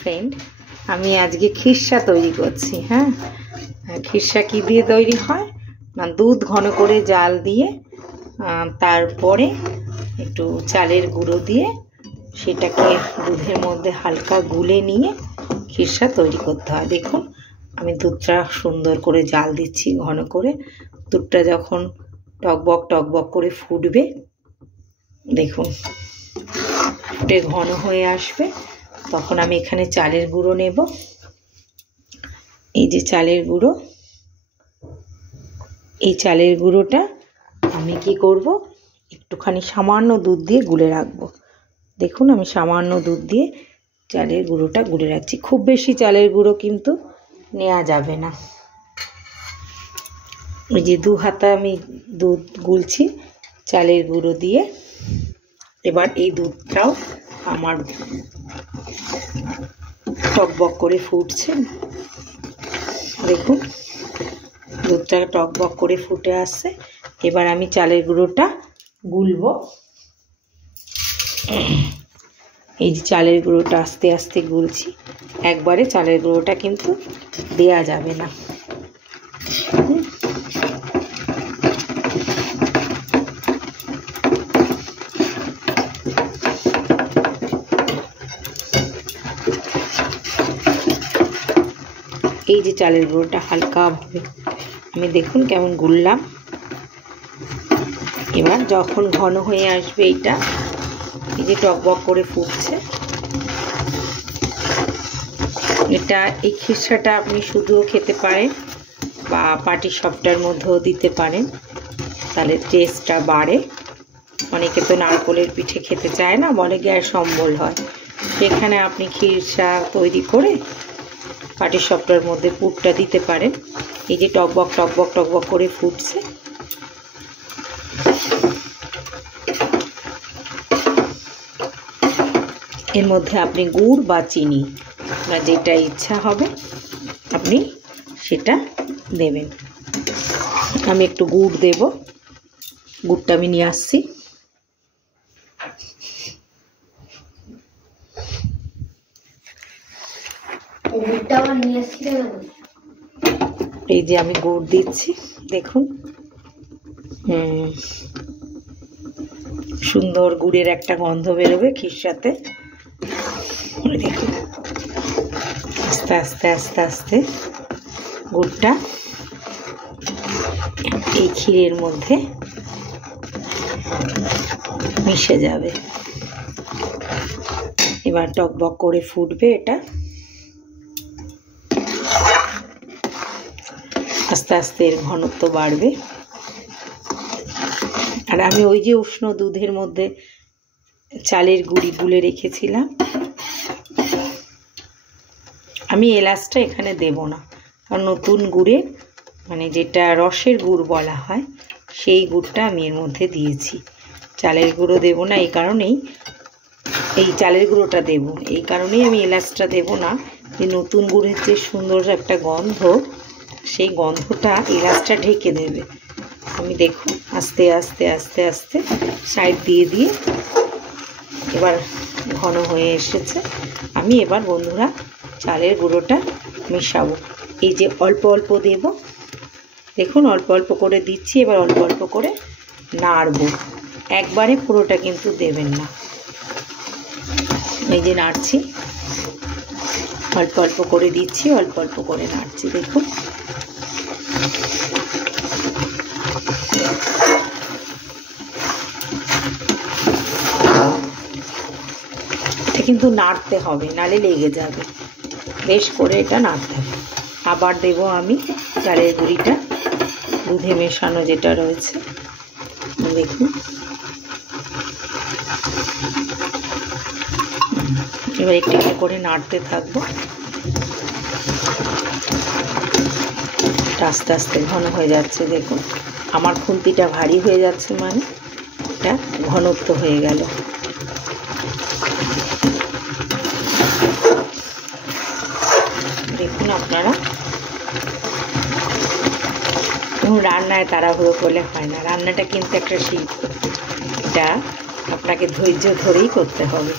Friend আমি আজকে খিরসা তৈরি করছি। হ্যাঁ, খিরসা কি দিয়ে তৈরি হয় না, দুধ ঘন করে জাল দিয়ে তারপরে একটু চালের গুঁড়ো দিয়ে সেটাকে দুধের মধ্যে হালকা গুলে নিয়ে খিরসা তৈরি করতে হয়। দেখুন আমি দুধটা সুন্দর করে জাল দিচ্ছি ঘন করে। দুধটা যখন টকবক টকবক করে ফুটবে, দেখুন ফুটে ঘন হয়ে আসবে, তখন আমি এখানে চালের গুঁড়ো নেব। এই যে চালের গুঁড়ো, এই চালের গুঁড়োটা আমি কি করব, একটুখানি সামান্য দুধ দিয়ে গুলে রাখবো। দেখুন আমি সামান্য দুধ দিয়ে চালের গুঁড়োটা গুলে রাখছি। খুব বেশি চালের গুঁড়ো কিন্তু নেওয়া যাবে না। ওই যে 2 হাতা আমি দুধ গুলছি চালের গুঁড়ো দিয়ে। এবার এই দুধটাও আমার টকবক করে ফুটছে। দেখুন দুধটা টকবক করে ফুটে আসছে। এবার আমি চালের গুঁড়োটা গুলবো। এই যে চালের গুঁড়োটা আস্তে আস্তে গুলছি, একবারে চালের গুঁড়োটা কিন্তু দেয়া যাবে না। এই যে চালের গুঁড়োটা হালকাভাবে আমি দেখুন কেমন গুললাম। এবার যখন ঘন হয়ে আসবে এইটা, এই যে টকবক করে ফুটছে, এটা এই খিরসাটা আপনি শুধুও খেতে পারেন বা পাটিসাপটার মধ্যেও দিতে পারেন, তাহলে টেস্টটা বাড়ে। অনেকে তো নারকেলের পিঠে খেতে চায় না, বলে গ্যাস অম্বল হয়, সেখানে আপনি খিরসা তৈরি করে পাটিসাপটার মধ্যে পুরটা দিতে পারেন। এই যে টকবক টকবক টকবক করে ফুটছে, এর মধ্যে আপনি গুড় বা চিনি বা যেটা ইচ্ছা হবে আপনি সেটা দেবেন। আমি একটু গুড় দেব, গুড়টা আমি নিয়ে আসছি। এই যে আমি গুড় দিচ্ছি, দেখুন সুন্দর গুড়ের একটা গন্ধ বেরোবে খিরসাতে। দেখুন আস্তে আস্তে আস্তে আস্তে গুড়টা এই ক্ষীরের মধ্যে মিশে যাবে। এবার টকবক করে ফুটবে, এটা আস্তে আস্তে এর ঘনত্ব বাড়বে। আর আমি ওই যে উষ্ণ দুধের মধ্যে চালের গুঁড়ি গুলে রেখেছিলাম, আমি এলাচটা এখানে দেব না, কারণ নতুন গুড়ে মানে যেটা রসের গুড় বলা হয় সেই গুড়টা আমি এর মধ্যে দিয়েছি। চালের গুঁড়ো দেব না, এই কারণেই, এই চালের গুঁড়োটা দেব এই কারণেই আমি এলাচটা দেব না, যে নতুন গুড়ের যে সুন্দর একটা গন্ধ, সেই গন্ধটা এলাচটা ঢেকে দেবে। আমি দেখুন আস্তে আস্তে আস্তে আস্তে সাইড দিয়ে দিয়ে এবার ঘন হয়ে এসেছে। আমি এবার বন্ধুরা চালের গুঁড়োটা মেশাবো। এই যে অল্প অল্প দেব, দেখুন অল্প অল্প করে দিচ্ছি। এবার অল্প অল্প করে নাড়বো, একবারে পুরোটা কিন্তু দেবেন না। এই যে নাড়ছি, অল্প অল্প করে দিচ্ছি, অল্প অল্প করে নাড়ছি। দেখুন এটা কিন্তু নাড়তে হবে, নালে লেগে যাবে, বেশ করে এটা নাড়তে হবে। আবার দেব আমি চালের গুঁড়িটা, দুধে মেশানো যেটা রয়েছে। দেখুন এবার একটু একটু করে নাড়তে থাকবো, আস্তে আস্তে ঘন হয়ে যাচ্ছে। দেখুন আমার খুন্তিটা ভারী হয়ে যাচ্ছে, মানে এটা ঘনত্ব হয়ে গেল। দেখুন আপনারা, রান্নায় তাড়াহুড়ো করলে হয় না, রান্নাটা কিন্তু একটা শিল্প, এটা আপনাকে ধৈর্য ধরেই করতে হবে।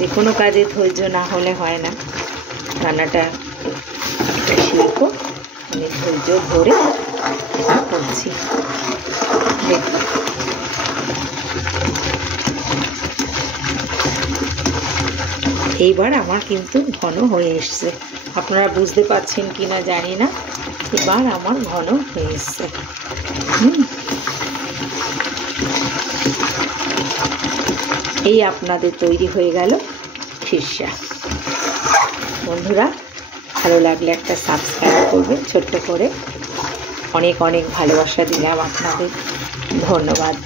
যে কোনো কাজে ধৈর্য না হলে হয় না। রান্নাটা একটা শিল্প, আমি ধৈর্য ধরে করছি। দেখুন এইবার আমার কিন্তু ঘন হয়ে এসছে, আপনারা বুঝতে পারছেন কি না জানি না, এবার আমার ঘন হয়ে এসছে। এই আপনাদের তৈরি হয়ে গেল ছিরসা। বন্ধুরা ভালো লাগলে একটা সাবস্ক্রাইব করবেন ছোট্ট করে। অনেক অনেক ভালোবাসা দিলাম আপনাদের, ধন্যবাদ।